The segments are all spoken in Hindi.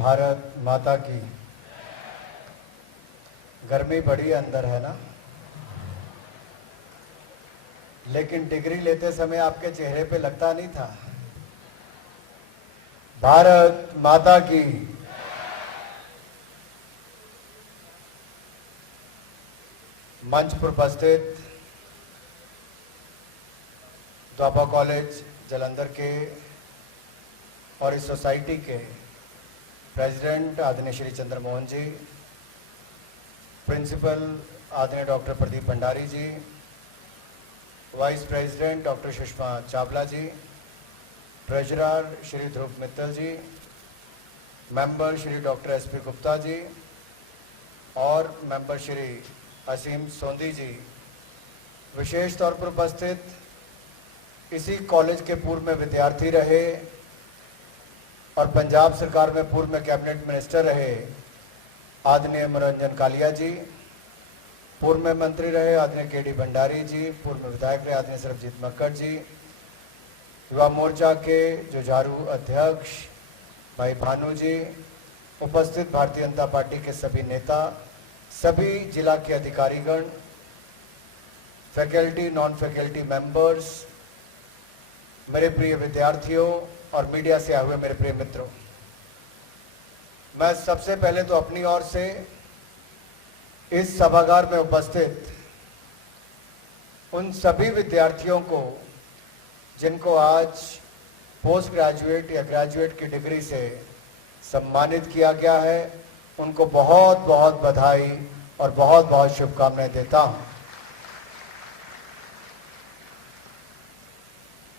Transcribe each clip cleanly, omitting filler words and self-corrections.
भारत माता की। गर्मी बड़ी अंदर है ना, लेकिन डिग्री लेते समय आपके चेहरे पे लगता नहीं था। भारत माता की। मंच पर उपस्थित द्वापा कॉलेज जालंधर के और इस सोसाइटी के प्रेसिडेंट आदरणीय श्री चंद्र मोहन जी, प्रिंसिपल आदरणीय doctor Pradeep Bhandari ji, vice president doctor Sushma Chawla ji, treasurer Shri Dhruv Mittal ji, member Shri doctor S P Gupta ji और मेंबर श्री असीम सोंदी जी, विशेष तौर पर उपस्थित इसी कॉलेज के पूर्व में विद्यार्थी रहे और पंजाब सरकार में पूर्व में कैबिनेट मिनिस्टर रहे आदरणीय मनोरंजन कालिया जी, पूर्व में मंत्री रहे आदरणीय के डी भंडारी जी, पूर्व में विधायक रहे आदरणीय सरबजीत मक्कड़ जी, युवा मोर्चा के जुझारू अध्यक्ष भाई भानु जी, उपस्थित भारतीय जनता पार्टी के सभी नेता, सभी जिला के अधिकारीगण, फैकल्टी नॉन फैकल्टी मेंबर्स, मेरे प्रिय विद्यार्थियों और मीडिया से आए हुए मेरे प्रिय मित्रों, मैं सबसे पहले तो अपनी ओर से इस सभागार में उपस्थित उन सभी विद्यार्थियों को जिनको आज पोस्ट ग्रेजुएट या ग्रेजुएट की डिग्री से सम्मानित किया गया है, उनको बहुत बहुत बधाई और बहुत बहुत शुभकामनाएं देता हूं।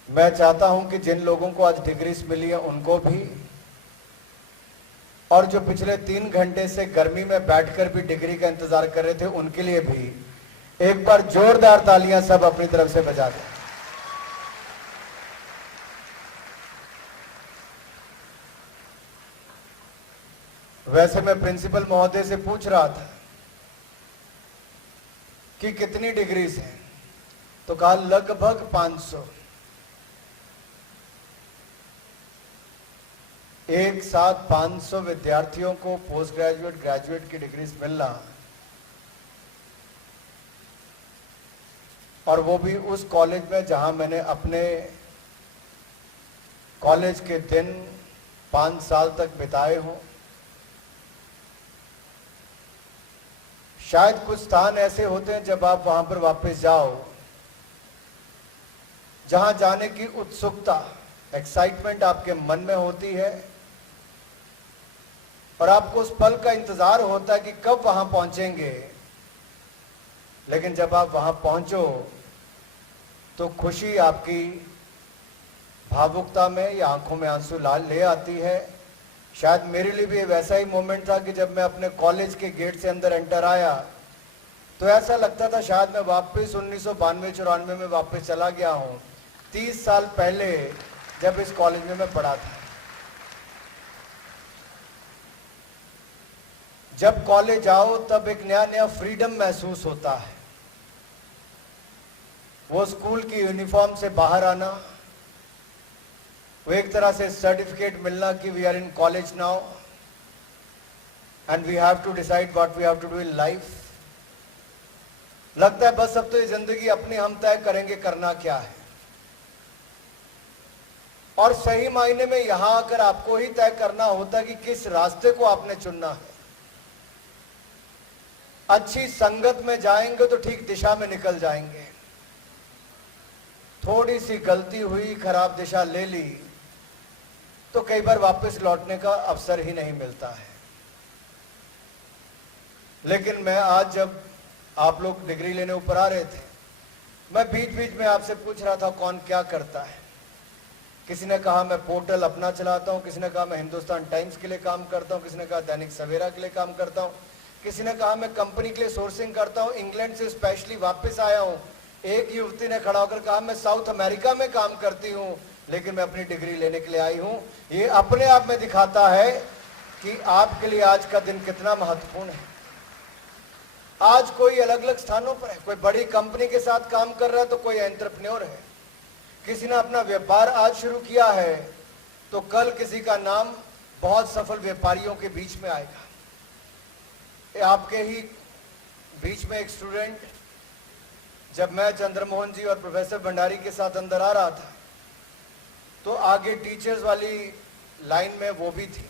मैं चाहता हूं कि जिन लोगों को आज डिग्रीज मिली है उनको भी, और जो पिछले 3 घंटे से गर्मी में बैठकर भी डिग्री का इंतजार कर रहे थे उनके लिए भी एक बार जोरदार तालियां सब अपनी तरफ से बजा दें। वैसे मैं प्रिंसिपल महोदय से पूछ रहा था कि कितनी डिग्रीज हैं, तो कहा लगभग 500। एक साथ 500 विद्यार्थियों को पोस्ट ग्रेजुएट ग्रेजुएट की डिग्रीज मिलना, और वो भी उस कॉलेज में जहां मैंने अपने कॉलेज के दिन 5 साल तक बिताए हों। शायद कुछ स्थान ऐसे होते हैं जब आप वहां पर वापस जाओ, जहां जाने की उत्सुकता, एक्साइटमेंट आपके मन में होती है और आपको उस पल का इंतजार होता है कि कब वहां पहुंचेंगे। लेकिन जब आप वहां पहुंचो तो खुशी आपकी भावुकता में या आंखों में आंसू लाल ले आती है। शायद मेरे लिए भी वैसा ही मोमेंट था कि जब मैं अपने कॉलेज के गेट से अंदर एंटर आया तो ऐसा लगता था शायद मैं वापस 1992-94 में वापस चला गया हूं, 30 साल पहले जब इस कॉलेज में मैं पढ़ा था। जब कॉलेज आओ तब एक नया नया फ्रीडम महसूस होता है। वो स्कूल की यूनिफॉर्म से बाहर आना, वो एक तरह से सर्टिफिकेट मिलना कि we are in college now and we have to decide what we have to do in life. लगता है बस अब तो ये जिंदगी अपनी हम तय करेंगे करना क्या है, और सही मायने में यहां आकर आपको ही तय करना होता है कि किस रास्ते को आपने चुनना है। अच्छी संगत में जाएंगे तो ठीक दिशा में निकल जाएंगे, थोड़ी सी गलती हुई, खराब दिशा ले ली तो कई बार वापस लौटने का अवसर ही नहीं मिलता है। लेकिन मैं आज जब आप लोग डिग्री लेने ऊपर आ रहे थे, मैं बीच बीच में आपसे पूछ रहा था कौन क्या करता है। किसी ने कहा मैं पोर्टल अपना चलाता हूं, किसी ने कहा मैं हिंदुस्तान टाइम्स के लिए काम करता हूं, किसी ने कहा दैनिक सवेरा के लिए काम करता हूं, किसी ने कहा मैं कंपनी के लिए सोर्सिंग करता हूं, इंग्लैंड से स्पेशली वापस आया हूं। एक युवती ने खड़ा होकर कहा मैं साउथ अमेरिका में काम करती हूं, लेकिन मैं अपनी डिग्री लेने के लिए आई हूं। ये अपने आप में दिखाता है कि आपके लिए आज का दिन कितना महत्वपूर्ण है। आज कोई अलग अलग स्थानों पर है, कोई बड़ी कंपनी के साथ काम कर रहा है तो कोई एंटरप्रेन्योर है, किसी ने अपना व्यापार आज शुरू किया है तो कल किसी का नाम बहुत सफल व्यापारियों के बीच में आएगा। ये आपके ही बीच में एक स्टूडेंट, जब मैं चंद्रमोहन जी और प्रोफेसर भंडारी के साथ अंदर आ रहा था तो आगे टीचर्स वाली लाइन में वो भी थी।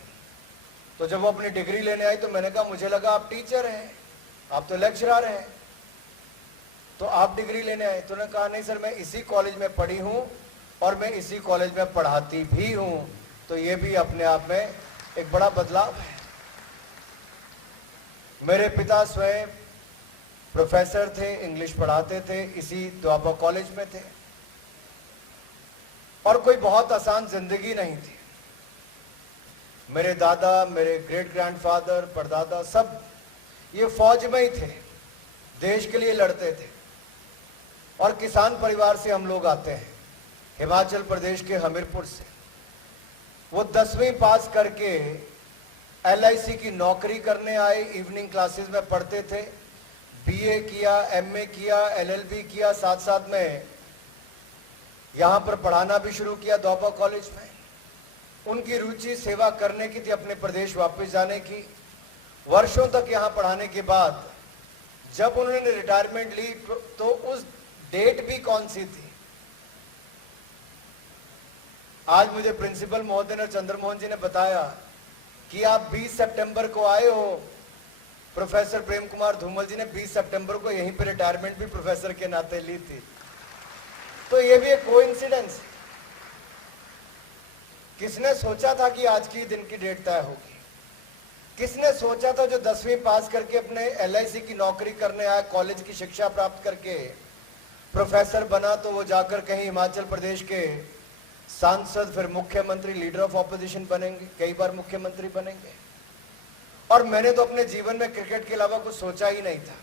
तो जब वो अपनी डिग्री लेने आई तो मैंने कहा, मुझे लगा आप टीचर हैं, आप तो लेक्चरर हैं, तो आप डिग्री लेने आए? तो उन्होंने कहा, नहीं सर, मैं इसी कॉलेज में पढ़ी हूँ और मैं इसी कॉलेज में पढ़ाती भी हूँ। तो ये भी अपने आप में एक बड़ा बदलाव है। मेरे पिता स्वयं प्रोफेसर थे, इंग्लिश पढ़ाते थे, इसी द्वाबा कॉलेज में थे और कोई बहुत आसान जिंदगी नहीं थी। मेरे दादा, मेरे ग्रेट ग्रैंडफादर, परदादा सब ये फौज में ही थे, देश के लिए लड़ते थे। और किसान परिवार से हम लोग आते हैं, हिमाचल प्रदेश के हमीरपुर से। वो 10वीं पास करके LIC की नौकरी करने आए, इवनिंग क्लासेस में पढ़ते थे, BA किया, MA किया, LLB किया, साथ साथ में यहाँ पर पढ़ाना भी शुरू किया द्वाबा कॉलेज में। उनकी रुचि सेवा करने की थी, अपने प्रदेश वापस जाने की। वर्षों तक यहाँ पढ़ाने के बाद जब उन्होंने रिटायरमेंट ली तो उस डेट भी कौन सी थी? आज मुझे प्रिंसिपल महोदय ने, चंद्रमोहन जी ने बताया कि आप 20 सितंबर को आए हो। प्रोफेसर प्रेम कुमार धूमल जी ने 20 सितंबर को यहीं पे रिटायरमेंट भी प्रोफेसर के नाते ली थी। तो ये भी एक कोइंसिडेंस है। किसने सोचा था कि आज की दिन की डेट तय होगी? किसने सोचा था जो 10वीं पास करके अपने LIC की नौकरी करने आया, कॉलेज की शिक्षा प्राप्त करके प्रोफेसर बना, तो वो जाकर कहीं हिमाचल प्रदेश के सांसद, फिर मुख्यमंत्री, लीडर ऑफ ऑपोजिशन बनेंगे, कई बार मुख्यमंत्री बनेंगे। और मैंने तो अपने जीवन में क्रिकेट के अलावा कुछ सोचा ही नहीं था।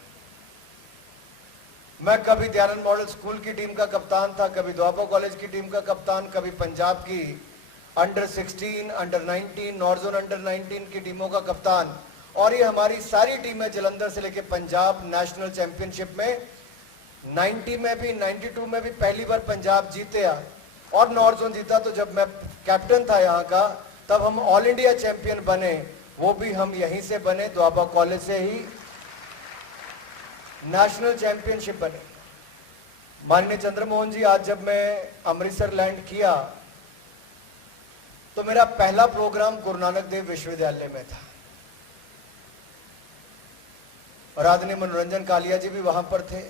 मैं कभी दयानंद मॉडल स्कूल की टीम का कप्तान था, कभी द्वाबा कॉलेज की टीम का कप्तान, कभी पंजाब की under 16, under 19, north zone under 19 की टीमों का कप्तान। और ये हमारी सारी टीमें जलंधर से लेकर पंजाब नेशनल चैंपियनशिप में 90 में भी, 92 में भी पहली बार पंजाब जीते और नॉर्थ जोन जीता। तो जब मैं कैप्टन था यहाँ का, तब हम ऑल इंडिया चैंपियन बने, वो भी हम यहीं से बने, द्वाबा कॉलेज से ही नेशनल चैंपियनशिप बने। माननीय चंद्रमोहन जी, आज जब मैं अमृतसर लैंड किया तो मेरा पहला प्रोग्राम गुरु नानक देव विश्वविद्यालय में था और आदरणीय मनोरंजन कालिया जी भी वहां पर थे।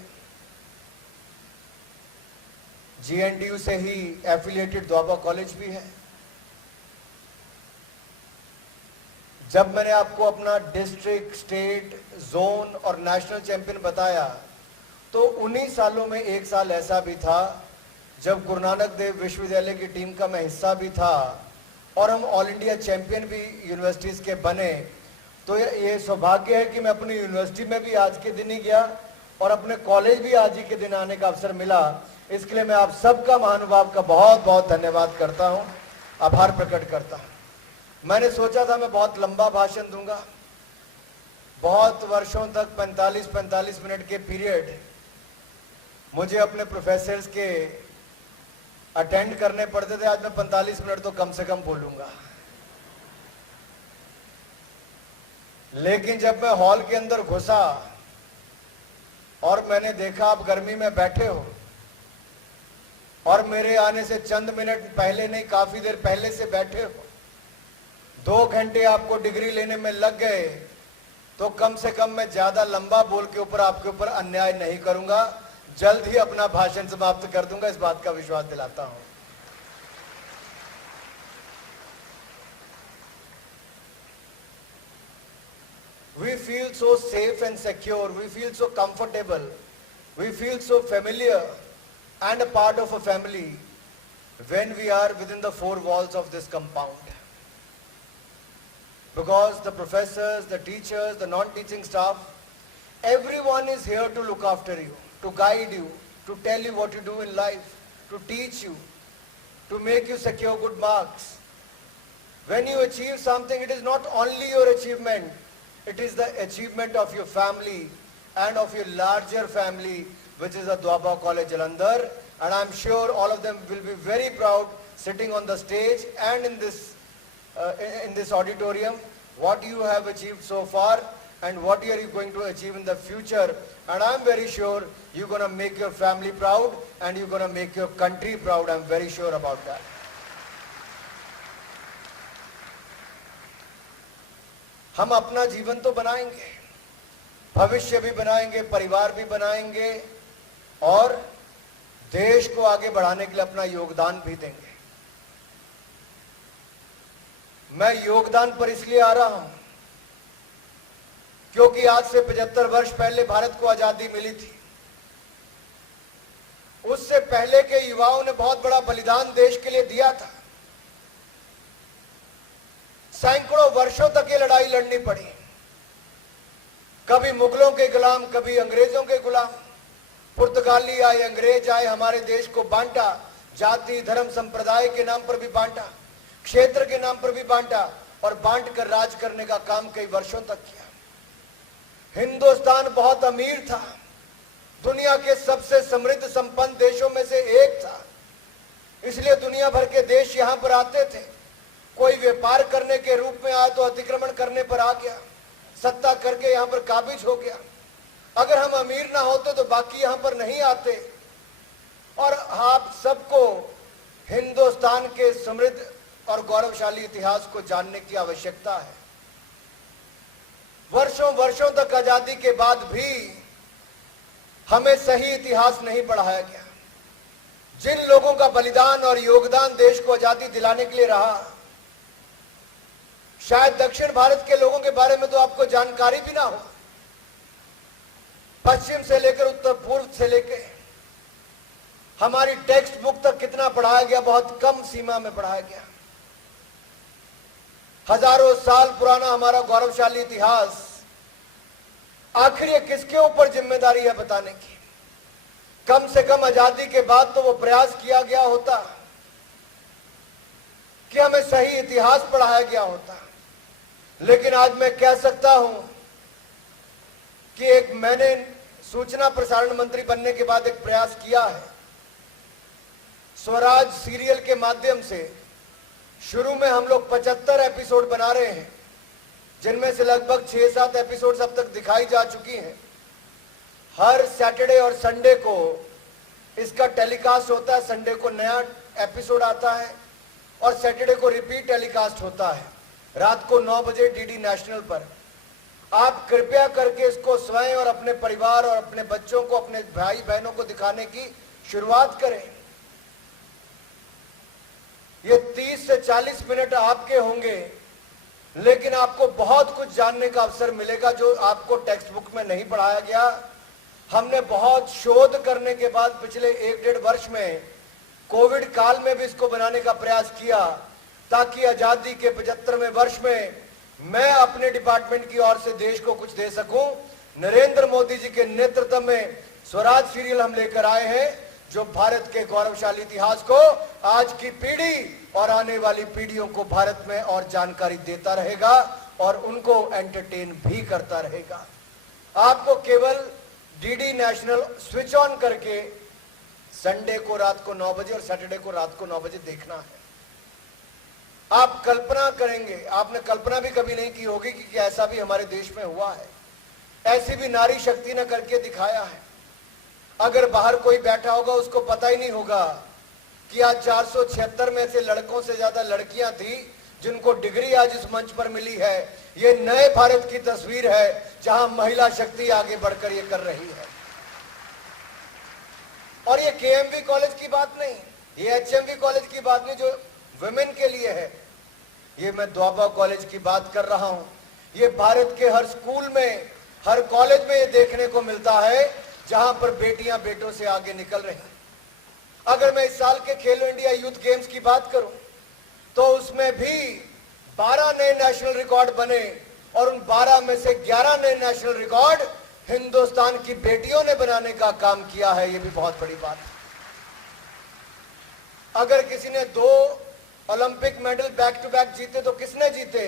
GNDU से ही एफिलिएटेड द्वाबा कॉलेज भी है। जब मैंने आपको अपना डिस्ट्रिक्ट, स्टेट, जोन और नेशनल चैंपियन बताया तो उन्हीं सालों में एक साल ऐसा भी था जब गुरु नानक देव विश्वविद्यालय की टीम का मैं हिस्सा भी था और हम ऑल इंडिया चैंपियन भी यूनिवर्सिटीज के बने। तो ये सौभाग्य है कि मैं अपनी यूनिवर्सिटी में भी आज के दिन ही गया और अपने कॉलेज भी आज ही के दिन आने का अवसर मिला। इसके लिए मैं आप सबका, महानुभाव का बहुत बहुत धन्यवाद करता हूं, आभार प्रकट करता हूं। मैंने सोचा था मैं बहुत लंबा भाषण दूंगा, बहुत वर्षों तक 45-45 मिनट के पीरियड मुझे अपने प्रोफेसर्स के अटेंड करने पड़ते थे। आज मैं 45 मिनट तो कम से कम बोलूंगा। लेकिन जब मैं हॉल के अंदर घुसा और मैंने देखा आप गर्मी में बैठे हो और मेरे आने से चंद मिनट पहले नहीं, काफी देर पहले से बैठे हो, 2 घंटे आपको डिग्री लेने में लग गए, तो कम से कम मैं ज्यादा लंबा बोल के ऊपर आपके ऊपर अन्याय नहीं करूंगा, जल्द ही अपना भाषण समाप्त कर दूंगा, इस बात का विश्वास दिलाता हूं। We feel so safe and secure, we feel so comfortable, we feel so familiar and a part of a family when we are within the 4 walls of this compound. Because the professors, the teachers, the non-teaching staff, everyone is here to look after you, to guide you, to tell you what you do in life, to teach you, to make you secure good marks. When you achieve something, it is not only your achievement, it is the achievement of your family and of your larger family, which is the Dwaba College Jalandhar. And I'm sure all of them will be very proud sitting on the stage and in this in this auditorium, what you have achieved so far and what are you going to achieve in the future. And I'm very sure you're going to make your family proud and you're going to make your country proud. I'm very sure about that. हम अपना जीवन तो बनाएंगे, भविष्य भी बनाएंगे, परिवार भी बनाएंगे और देश को आगे बढ़ाने के लिए अपना योगदान भी देंगे। मैं योगदान पर इसलिए आ रहा हूं क्योंकि आज से 75 वर्ष पहले भारत को आजादी मिली थी। उससे पहले के युवाओं ने बहुत बड़ा बलिदान देश के लिए दिया था। सैकड़ों वर्षों तक ये लड़ाई लड़नी पड़ी, कभी मुगलों के गुलाम, कभी अंग्रेजों के गुलाम। पुर्तगाली आए, अंग्रेज आए, हमारे देश को बांटा, जाति धर्म संप्रदाय के नाम पर भी बांटा, क्षेत्र के नाम पर भी बांटा और बांट कर राज करने का काम कई वर्षों तक किया। हिंदुस्तान बहुत अमीर था, दुनिया के सबसे समृद्ध संपन्न देशों में से एक था, इसलिए दुनिया भर के देश यहां पर आते थे। कोई व्यापार करने के रूप में आया तो अतिक्रमण करने पर आ गया, सत्ता करके यहां पर काबिज हो गया। अगर हम अमीर ना होते तो बाकी यहां पर नहीं आते। और आप सबको हिंदुस्तान के समृद्ध और गौरवशाली इतिहास को जानने की आवश्यकता है। वर्षों वर्षों तक आजादी के बाद भी हमें सही इतिहास नहीं पढ़ाया गया। जिन लोगों का बलिदान और योगदान देश को आजादी दिलाने के लिए रहा, शायद दक्षिण भारत के लोगों के बारे में तो आपको जानकारी भी ना हो। पश्चिम से लेकर उत्तर पूर्व से लेकर हमारी टेक्स्ट बुक तक कितना पढ़ाया गया, बहुत कम सीमा में पढ़ाया गया। हजारों साल पुराना हमारा गौरवशाली इतिहास, आखिर ये किसके ऊपर जिम्मेदारी है बताने की? कम से कम आजादी के बाद तो वो प्रयास किया गया होता कि हमें सही इतिहास पढ़ाया गया होता। लेकिन आज मैं कह सकता हूं कि मैंने सूचना प्रसारण मंत्री बनने के बाद एक प्रयास किया है। स्वराज सीरियल के माध्यम से शुरू में हम लोग 75 एपिसोड बना रहे हैं, जिनमें से लगभग 6-7 एपिसोड अब तक दिखाई जा चुकी हैं। हर सैटरडे और संडे को इसका टेलीकास्ट होता है। संडे को नया एपिसोड आता है और सैटरडे को रिपीट टेलीकास्ट होता है रात को 9 बजे डीडी नेशनल पर। आप कृपया करके इसको स्वयं और अपने परिवार और अपने बच्चों को, अपने भाई बहनों को दिखाने की शुरुआत करें। ये 30 से 40 मिनट आपके होंगे, लेकिन आपको बहुत कुछ जानने का अवसर मिलेगा जो आपको टेक्स्ट बुक में नहीं पढ़ाया गया। हमने बहुत शोध करने के बाद पिछले 1-1.5 वर्ष में कोविड काल में भी इसको बनाने का प्रयास किया, ताकि आजादी के 75वें वर्ष में मैं अपने डिपार्टमेंट की ओर से देश को कुछ दे सकूं। नरेंद्र मोदी जी के नेतृत्व में स्वराज सीरियल हम लेकर आए हैं, जो भारत के गौरवशाली इतिहास को आज की पीढ़ी और आने वाली पीढ़ियों को भारत में और जानकारी देता रहेगा और उनको एंटरटेन भी करता रहेगा। आपको केवल डीडी नेशनल स्विच ऑन करके संडे को रात को 9 बजे और सैटरडे को रात को 9 बजे देखना है। आप कल्पना करेंगे, आपने कल्पना भी कभी नहीं की होगी कि ऐसा भी हमारे देश में हुआ है। ऐसी भी नारी शक्ति ने करके दिखाया है। अगर बाहर कोई बैठा होगा उसको पता ही नहीं होगा कि आज 476 में से लड़कों से ज्यादा लड़कियां थी जिनको डिग्री आज इस मंच पर मिली है। ये नए भारत की तस्वीर है जहां महिला शक्ति आगे बढ़कर ये कर रही है। और ये केएमवी कॉलेज की बात नहीं, ये एचएमवी कॉलेज की बात नहीं जो वुमेन के लिए है। ये मैं द्वाबा कॉलेज की बात कर रहा हूं। ये भारत के हर स्कूल में, हर कॉलेज में ये देखने को मिलता है जहां पर बेटियां बेटों से आगे निकल रही हैं। अगर मैं इस साल के खेलो इंडिया यूथ गेम्स की बात करूं तो उसमें भी 12 नए नेशनल रिकॉर्ड बने और उन 12 में से 11 नए नेशनल रिकॉर्ड हिंदुस्तान की बेटियों ने बनाने का काम किया है। ये भी बहुत बड़ी बात है। अगर किसी ने 2 Olympic medal back to back जीते तो किसने जीते?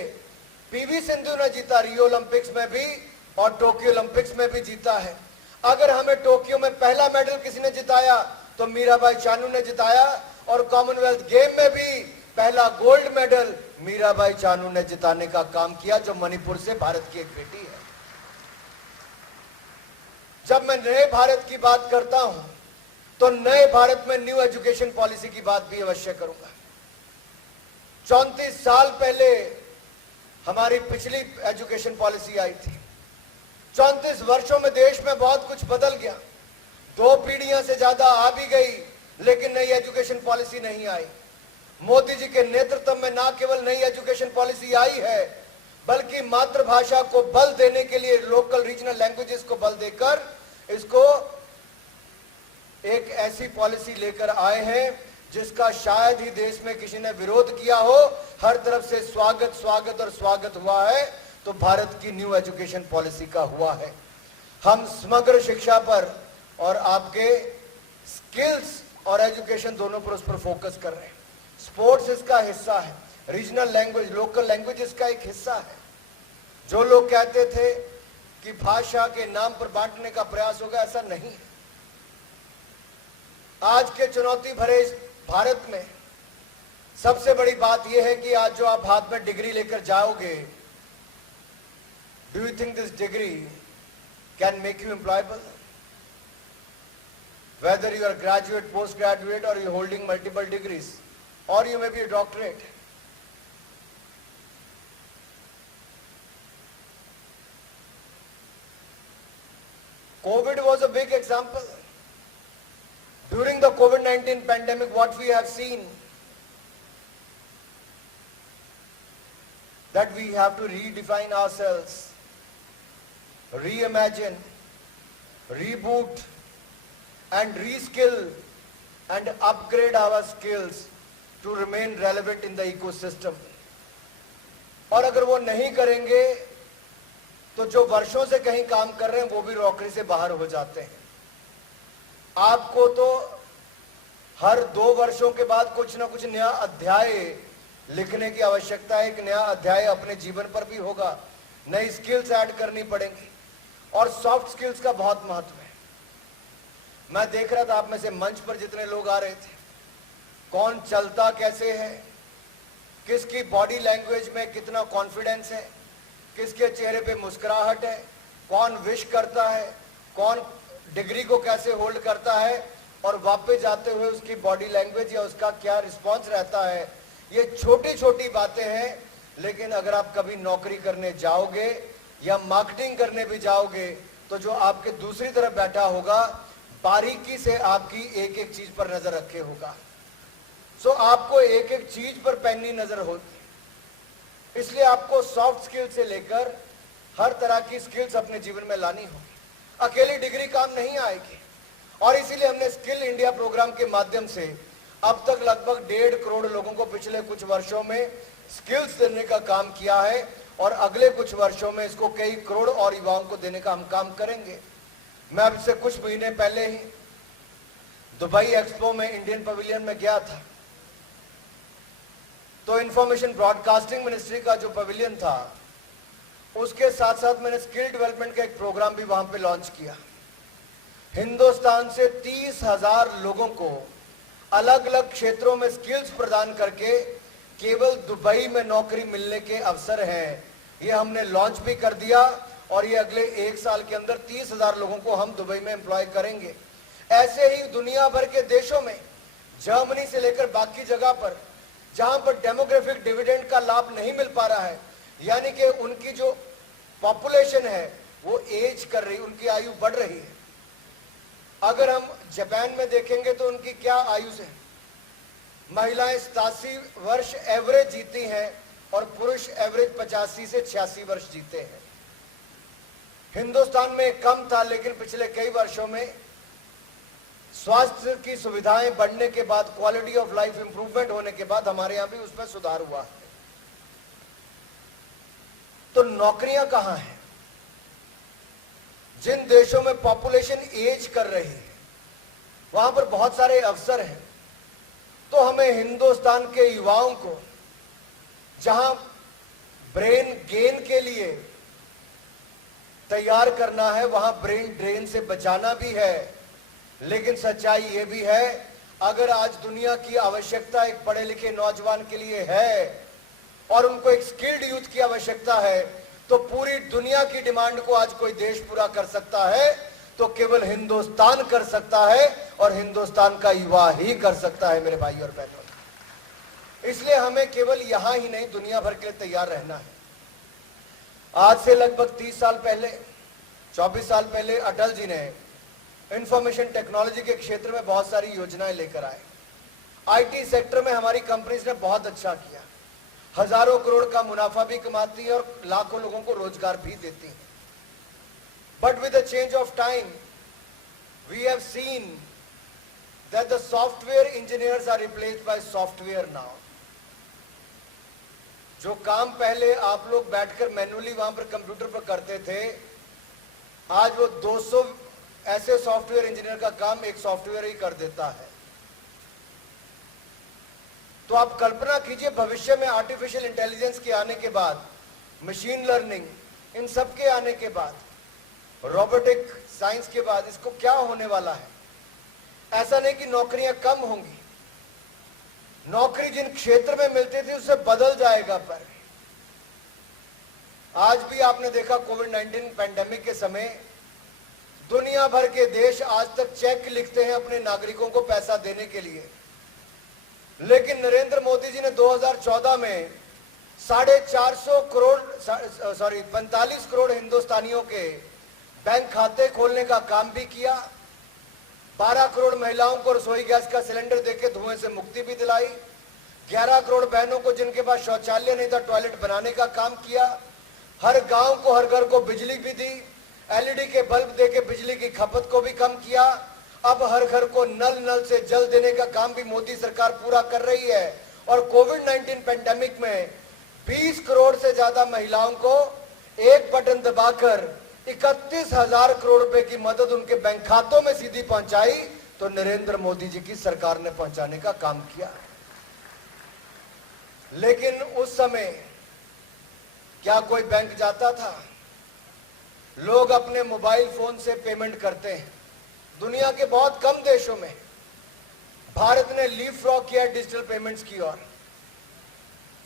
पीवी सिंधु ने जीता, रियो ओलंपिक्स में भी और टोक्यो ओलंपिक्स में भी जीता है। अगर हमें टोक्यो में पहला मेडल किसी ने जिताया तो मीराबाई चानू ने जिताया और कॉमनवेल्थ गेम में भी पहला गोल्ड मेडल मीराबाई चानू ने जिताने का काम किया, जो मणिपुर से भारत की एक बेटी है। जब मैं नए भारत की बात करता हूं तो नए भारत में न्यू एजुकेशन पॉलिसी की बात भी अवश्य करूंगा। 34 साल पहले हमारी पिछली एजुकेशन पॉलिसी आई थी। 34 वर्षों में देश में बहुत कुछ बदल गया। 2 पीढ़ियां से ज्यादा आ भी गई, लेकिन नई एजुकेशन पॉलिसी नहीं आई। मोदी जी के नेतृत्व में ना केवल नई एजुकेशन पॉलिसी आई है, बल्कि मातृभाषा को बल देने के लिए लोकल रीजनल लैंग्वेजेस को बल देकर इसको एक ऐसी पॉलिसी लेकर आए हैं जिसका शायद ही देश में किसी ने विरोध किया हो। हर तरफ से स्वागत स्वागत और स्वागत हुआ है, तो भारत की न्यू एजुकेशन पॉलिसी का हुआ है। हम समग्र शिक्षा पर और आपके स्किल्स और एजुकेशन दोनों पर उस पर फोकस कर रहे हैं। स्पोर्ट्स इसका हिस्सा है, रीजनल लैंग्वेज लोकल लैंग्वेज इसका एक हिस्सा है। जो लोग कहते थे कि भाषा के नाम पर बांटने का प्रयास होगा, ऐसा नहीं है। आज के चुनौती भरे भारत में सबसे बड़ी बात यह है कि आज जो आप हाथ में डिग्री लेकर जाओगे, do you think this degree can make you employable? Whether you are graduate, postgraduate, or you are holding multiple degrees, or you may be a doctorate. COVID was a big example. During the COVID-19 pandemic, what we have seen, that we have to redefine ourselves, reimagine, reboot, and reskill and upgrade our skills to remain relevant in the ecosystem. और अगर वो नहीं करेंगे तो जो वर्षों से कहीं काम कर रहे हैं वो भी नौकरी से बाहर हो जाते हैं। आपको तो हर 2 वर्षों के बाद कुछ ना कुछ नया अध्याय लिखने की आवश्यकता है। एक नया अध्याय अपने जीवन पर भी होगा, नई स्किल्स ऐड करनी पड़ेंगी और सॉफ्ट स्किल्स का बहुत महत्व है। मैं देख रहा था आप में से मंच पर जितने लोग आ रहे थे, कौन चलता कैसे है, किसकी बॉडी लैंग्वेज में कितना कॉन्फिडेंस है, किसके चेहरे पे मुस्कुराहट है, कौन विश करता है, कौन डिग्री को कैसे होल्ड करता है और वापस जाते हुए उसकी बॉडी लैंग्वेज या उसका क्या रिस्पॉन्स रहता है। ये छोटी छोटी बातें हैं, लेकिन अगर आप कभी नौकरी करने जाओगे या मार्केटिंग करने भी जाओगे तो जो आपके दूसरी तरफ बैठा होगा बारीकी से आपकी एक एक चीज पर नजर रखे होगा। सो आपको एक एक चीज पर पैनी नजर होगी। इसलिए आपको सॉफ्ट स्किल से लेकर हर तरह की स्किल्स अपने जीवन में लानी होगी। अकेली डिग्री काम नहीं आएगी और इसीलिए हमने स्किल इंडिया प्रोग्राम के माध्यम से अब तक लगभग 1.5 करोड़ लोगों को पिछले कुछ वर्षों में स्किल्स देने का काम किया है और अगले कुछ वर्षों में इसको कई करोड़ और युवाओं को देने का हम काम करेंगे। मैं अब से कुछ महीने पहले ही दुबई एक्सपो में इंडियन पवेलियन में गया था, तो इंफॉर्मेशन ब्रॉडकास्टिंग मिनिस्ट्री का जो पवेलियन था उसके साथ साथ मैंने स्किल डेवलपमेंट का एक प्रोग्राम भी वहां पे लॉन्च किया। हिंदुस्तान से 30,000 लोगों को अलग अलग क्षेत्रों में स्किल्स प्रदान करके केवल दुबई में नौकरी मिलने के अवसर हैं, ये हमने लॉन्च भी कर दिया और ये अगले 1 साल के अंदर 30,000 लोगों को हम दुबई में एम्प्लॉय करेंगे। ऐसे ही दुनिया भर के देशों में, जर्मनी से लेकर बाकी जगह पर जहां पर डेमोग्राफिक डिविडेंड का लाभ नहीं मिल पा रहा है, यानी कि उनकी जो पॉपुलेशन है वो एज कर रही, उनकी आयु बढ़ रही है। अगर हम जापान में देखेंगे तो उनकी क्या आयु है, महिलाएं 87 वर्ष एवरेज जीती हैं और पुरुष एवरेज 85 से 86 वर्ष जीते हैं। हिंदुस्तान में कम था, लेकिन पिछले कई वर्षों में स्वास्थ्य की सुविधाएं बढ़ने के बाद, क्वालिटी ऑफ लाइफ इंप्रूवमेंट होने के बाद हमारे यहां भी उसमें सुधार हुआ है। तो नौकरियां कहां हैं? जिन देशों में पॉपुलेशन एज कर रही है वहां पर बहुत सारे अवसर हैं। तो हमें हिंदुस्तान के युवाओं को जहां ब्रेन गेन के लिए तैयार करना है, वहां ब्रेन ड्रेन से बचाना भी है। लेकिन सच्चाई यह भी है, अगर आज दुनिया की आवश्यकता एक पढ़े लिखे नौजवान के लिए है और उनको एक स्किल्ड यूथ की आवश्यकता है, तो पूरी दुनिया की डिमांड को आज कोई देश पूरा कर सकता है तो केवल हिंदुस्तान कर सकता है, और हिंदुस्तान का युवा ही कर सकता है मेरे भाई और बहनों। इसलिए हमें केवल यहां ही नहीं, दुनिया भर के लिए तैयार रहना है। आज से लगभग 30 साल पहले, 24 साल पहले अटल जी ने इंफॉर्मेशन टेक्नोलॉजी के क्षेत्र में बहुत सारी योजनाएं लेकर आए। आईटी सेक्टर में हमारी कंपनीज ने बहुत अच्छा किया, हजारों करोड़ का मुनाफा भी कमाती है और लाखों लोगों को रोजगार भी देती है। But with the change of time we have seen that the software engineers are replaced by software now. जो काम पहले आप लोग बैठकर मैन्युअली वहां पर कंप्यूटर पर करते थे, आज वो 200 ऐसे सॉफ्टवेयर इंजीनियर का काम एक सॉफ्टवेयर ही कर देता है। तो आप कल्पना कीजिए भविष्य में आर्टिफिशियल इंटेलिजेंस के आने के बाद, मशीन लर्निंग, इन सब के आने के बाद, रोबोटिक साइंस के बाद इसको क्या होने वाला है। ऐसा नहीं कि नौकरियां कम होंगी, नौकरी जिन क्षेत्र में मिलती थी उससे बदल जाएगा। पर आज भी आपने देखा कोविड-19 पैंडेमिक के समय दुनिया भर के देश आज तक चेक लिखते हैं अपने नागरिकों को पैसा देने के लिए, लेकिन नरेंद्र मोदी जी ने 2014 में 45 करोड़ हिंदुस्तानियों के बैंक खाते खोलने का काम भी किया। 12 करोड़ महिलाओं को रसोई गैस का सिलेंडर देकर धुएं से मुक्ति भी दिलाई। 11 करोड़ बहनों को जिनके पास शौचालय नहीं था टॉयलेट बनाने का काम किया। हर गांव को, हर घर को बिजली भी दी। एलईडी के बल्ब देके बिजली की खपत को भी कम किया। अब हर घर को नल से जल देने का काम भी मोदी सरकार पूरा कर रही है। और कोविड-19 पैंडेमिक में 20 करोड़ से ज्यादा महिलाओं को एक बटन दबाकर 31,000 करोड़ रुपए की मदद उनके बैंक खातों में सीधी पहुंचाई, तो नरेंद्र मोदी जी की सरकार ने पहुंचाने का काम किया। लेकिन उस समय क्या कोई बैंक जाता था? लोग अपने मोबाइल फोन से पेमेंट करते हैं। दुनिया के बहुत कम देशों में भारत ने लीपफ्रॉग किया डिजिटल पेमेंट्स की ओर।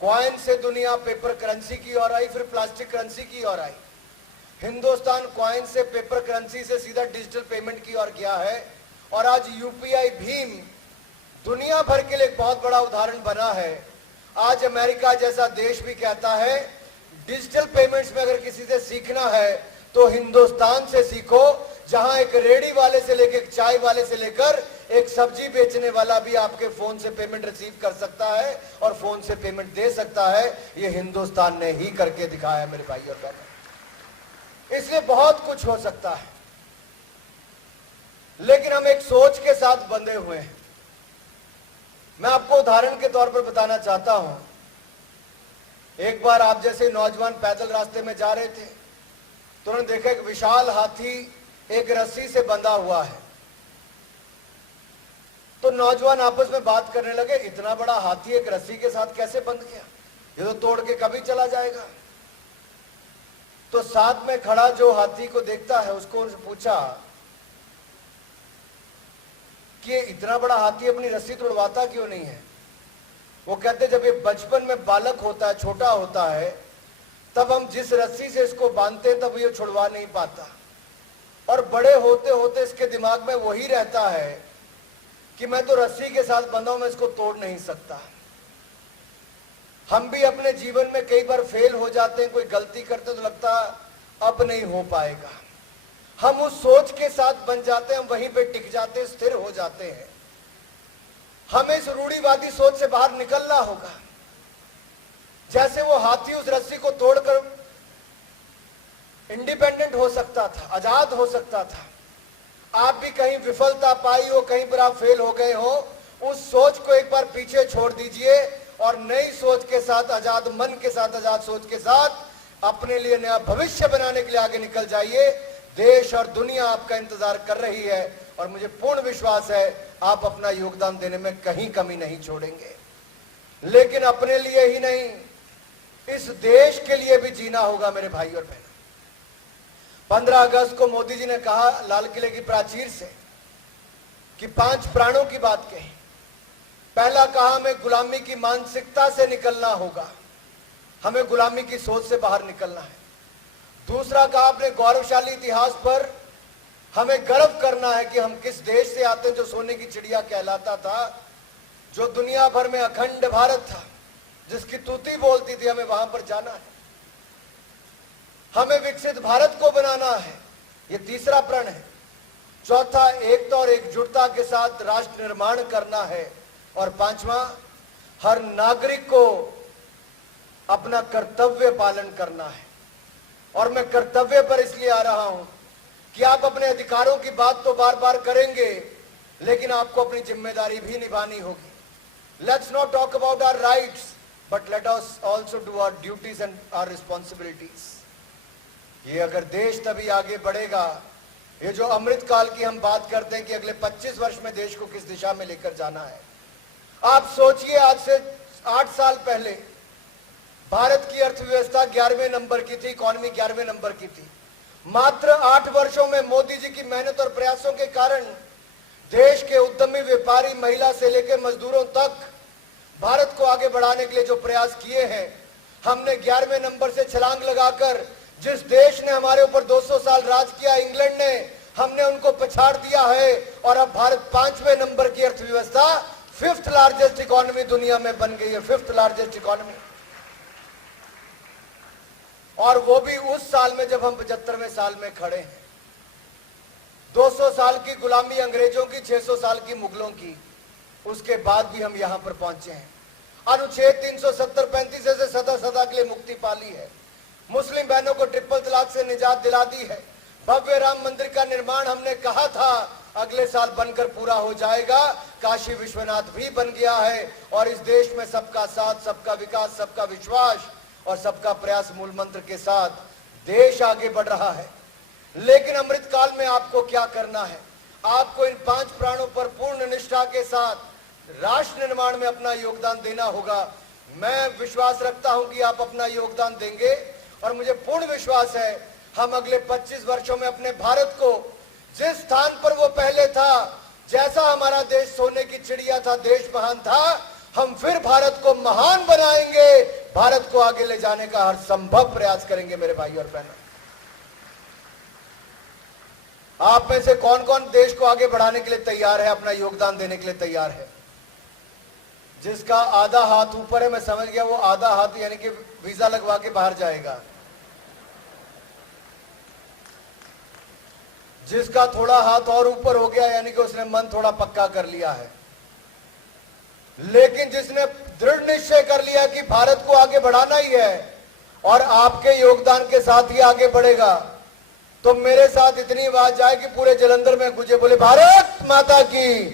कॉइन से दुनिया पेपर करेंसी की ओर आई, फिर प्लास्टिक करेंसी की ओर आई। हिंदुस्तान कॉइन से, पेपर करेंसी से सीधा डिजिटल पेमेंट की ओर गया है। और आज यूपीआई भीम दुनिया भर के लिए एक बहुत बड़ा उदाहरण बना है। आज अमेरिका जैसा देश भी कहता है डिजिटल पेमेंट्स में अगर किसी से सीखना है तो हिंदुस्तान से सीखो, जहां एक रेडी वाले से लेकर, एक चाय वाले से लेकर एक सब्जी बेचने वाला भी आपके फोन से पेमेंट रिसीव कर सकता है और फोन से पेमेंट दे सकता है। ये हिंदुस्तान ने ही करके दिखाया है मेरे भाई और बहनों। इसलिए बहुत कुछ हो सकता है, लेकिन हम एक सोच के साथ बंधे हुए हैं। मैं आपको उदाहरण के तौर पर बताना चाहता हूं। एक बार आप जैसे नौजवान पैदल रास्ते में जा रहे थे तो उन्होंने देखा एक विशाल हाथी एक रस्सी से बंधा हुआ है। तो नौजवान आपस में बात करने लगे, इतना बड़ा हाथी एक रस्सी के साथ कैसे बंध गया, ये तो तोड़ के कभी चला जाएगा। तो साथ में खड़ा जो हाथी को देखता है उसको उनसे पूछा कि इतना बड़ा हाथी अपनी रस्सी तोड़वाता क्यों नहीं है। वो कहते जब ये बचपन में बालक होता है, छोटा होता है, तब हम जिस रस्सी से इसको बांधते हैं तब ये छुड़वा नहीं पाता, और बड़े होते होते इसके दिमाग में वही रहता है कि मैं तो रस्सी के साथ बंधा हूं, मैं इसको तोड़ नहीं सकता। हम भी अपने जीवन में कई बार फेल हो जाते हैं, कोई गलती करते तो लगता अब नहीं हो पाएगा। हम उस सोच के साथ बन जाते हैं, हम वहीं पे टिक जाते हैं, स्थिर हो जाते हैं। हमें इस रूढ़िवादी सोच से बाहर निकलना होगा। जैसे वो हाथी उस रस्सी को तोड़कर इंडिपेंडेंट हो सकता था, आजाद हो सकता था, आप भी कहीं विफलता पाई हो, कहीं पर आप फेल हो गए हो, उस सोच को एक बार पीछे छोड़ दीजिए और नई सोच के साथ, आजाद मन के साथ, आजाद सोच के साथ अपने लिए नया भविष्य बनाने के लिए आगे निकल जाइए। देश और दुनिया आपका इंतजार कर रही है और मुझे पूर्ण विश्वास है आप अपना योगदान देने में कहीं कमी नहीं छोड़ेंगे। लेकिन अपने लिए ही नहीं, इस देश के लिए भी जीना होगा मेरे भाई और बहनों। 15 अगस्त को मोदी जी ने कहा लाल किले की प्राचीर से कि 5 प्राणों की बात कही, पहला कहा हमें गुलामी की मानसिकता से निकलना होगा, हमें गुलामी की सोच से बाहर निकलना है। दूसरा कहा अपने गौरवशाली इतिहास पर हमें गर्व करना है कि हम किस देश से आते हैं जो सोने की चिड़िया कहलाता था, जो दुनिया भर में अखंड भारत था, जिसकी तूती बोलती थी, हमें वहां पर जाना है। हमें विकसित भारत को बनाना है, यह तीसरा प्रण है। चौथा एकता और एकजुटता के साथ राष्ट्र निर्माण करना है। और पांचवा हर नागरिक को अपना कर्तव्य पालन करना है। और मैं कर्तव्य पर इसलिए आ रहा हूं कि आप अपने अधिकारों की बात तो बार बार करेंगे, लेकिन आपको अपनी जिम्मेदारी भी निभानी होगी। Let's not talk about our rights, but let us also do our duties and our responsibilities. ये अगर देश तभी आगे बढ़ेगा। ये जो अमृत काल की हम बात करते हैं कि अगले 25 वर्ष में देश को किस दिशा में लेकर जाना है, आप सोचिए, आज से 8 साल पहले भारत की अर्थव्यवस्था 11वें नंबर की थी, इकॉनमी 11वें नंबर की थी। मात्र 8 वर्षों में मोदी जी की मेहनत और प्रयासों के कारण देश के उद्यमी, व्यापारी, महिला से लेकर मजदूरों तक भारत को आगे बढ़ाने के लिए जो प्रयास किए हैं, हमने 11वें नंबर से छलांग लगाकर जिस देश ने हमारे ऊपर 200 साल राज किया, इंग्लैंड ने, हमने उनको पछाड़ दिया है। और अब भारत 5वें नंबर की अर्थव्यवस्था, 5th लार्जेस्ट इकोनॉमी दुनिया में बन गई है, 5th लार्जेस्ट इकोनॉमी। और वो भी उस साल में जब हम 75वें साल में खड़े हैं। 200 साल की गुलामी अंग्रेजों की, 600 साल की मुगलों की, उसके बाद भी हम यहां पर पहुंचे हैं। अनुच्छेद 370-35 से सदा सदा के लिए मुक्ति पाली है। मुस्लिम बहनों को ट्रिपल तलाक से निजात दिला दी है। भव्य राम मंदिर का निर्माण हमने कहा था अगले साल बनकर पूरा हो जाएगा, काशी विश्वनाथ भी बन गया है। और इस देश में सबका साथ, सबका विकास, सबका विश्वास और सबका प्रयास मूल मंत्र के साथ देश आगे बढ़ रहा है। लेकिन अमृत काल में आपको क्या करना है? आपको इन 5 प्राणों पर पूर्ण निष्ठा के साथ राष्ट्र निर्माण में अपना योगदान देना होगा। मैं विश्वास रखता हूं कि आप अपना योगदान देंगे और मुझे पूर्ण विश्वास है हम अगले 25 वर्षों में अपने भारत को जिस स्थान पर वो पहले था, जैसा हमारा देश सोने की चिड़िया था, देश महान था, हम फिर भारत को महान बनाएंगे। भारत को आगे ले जाने का हर संभव प्रयास करेंगे। मेरे भाई और बहनों, आप में से कौन कौन देश को आगे बढ़ाने के लिए तैयार है, अपना योगदान देने के लिए तैयार है? जिसका आधा हाथ ऊपर है, मैं समझ गया, वो आधा हाथ यानी कि वीजा लगवा के बाहर जाएगा। जिसका थोड़ा हाथ और ऊपर हो गया यानी कि उसने मन थोड़ा पक्का कर लिया है। लेकिन जिसने दृढ़ निश्चय कर लिया कि भारत को आगे बढ़ाना ही है और आपके योगदान के साथ ही आगे बढ़ेगा, तो मेरे साथ इतनी आवाज जाए कि पूरे जलंधर में गुंजे, बोले भारत माता की।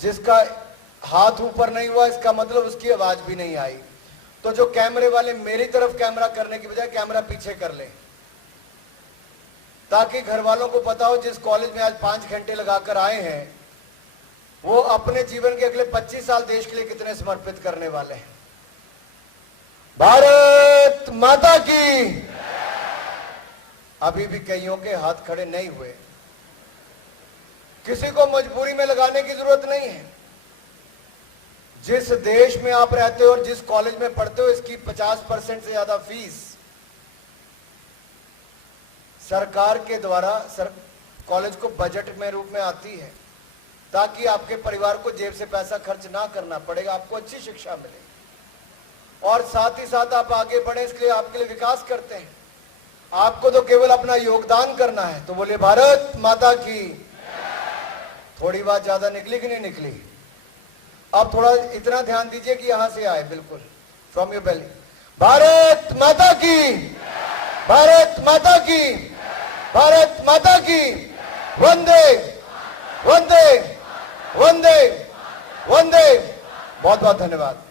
जिसका हाथ ऊपर नहीं हुआ, इसका मतलब उसकी आवाज भी नहीं आई। तो जो कैमरे वाले मेरी तरफ कैमरा करने की बजाय कैमरा पीछे कर ले, ताकि घर वालों को पता हो जिस कॉलेज में आज 5 घंटे लगाकर आए हैं, वो अपने जीवन के अगले 25 साल देश के लिए कितने समर्पित करने वाले हैं। भारत माता की। अभी भी कईयों के हाथ खड़े नहीं हुए। किसी को मजबूरी में लगाने की जरूरत नहीं है। जिस देश में आप रहते हो और जिस कॉलेज में पढ़ते हो, इसकी 50% से ज्यादा फीस सरकार के द्वारा कॉलेज को बजट में रूप में आती है, ताकि आपके परिवार को जेब से पैसा खर्च ना करना पड़ेगा, आपको अच्छी शिक्षा मिले और साथ ही साथ आप आगे बढ़े, इसलिए आपके लिए विकास करते हैं। आपको तो केवल अपना योगदान करना है। तो बोले भारत माता की। थोड़ी बात ज्यादा निकली कि नहीं निकली? आप थोड़ा इतना ध्यान दीजिए कि यहां से आए, बिल्कुल फ्रॉम योर बेली। भारत माता की, भारत माता की, भारत माता की। वंदे वंदे वंदे वंदे। बहुत बहुत धन्यवाद।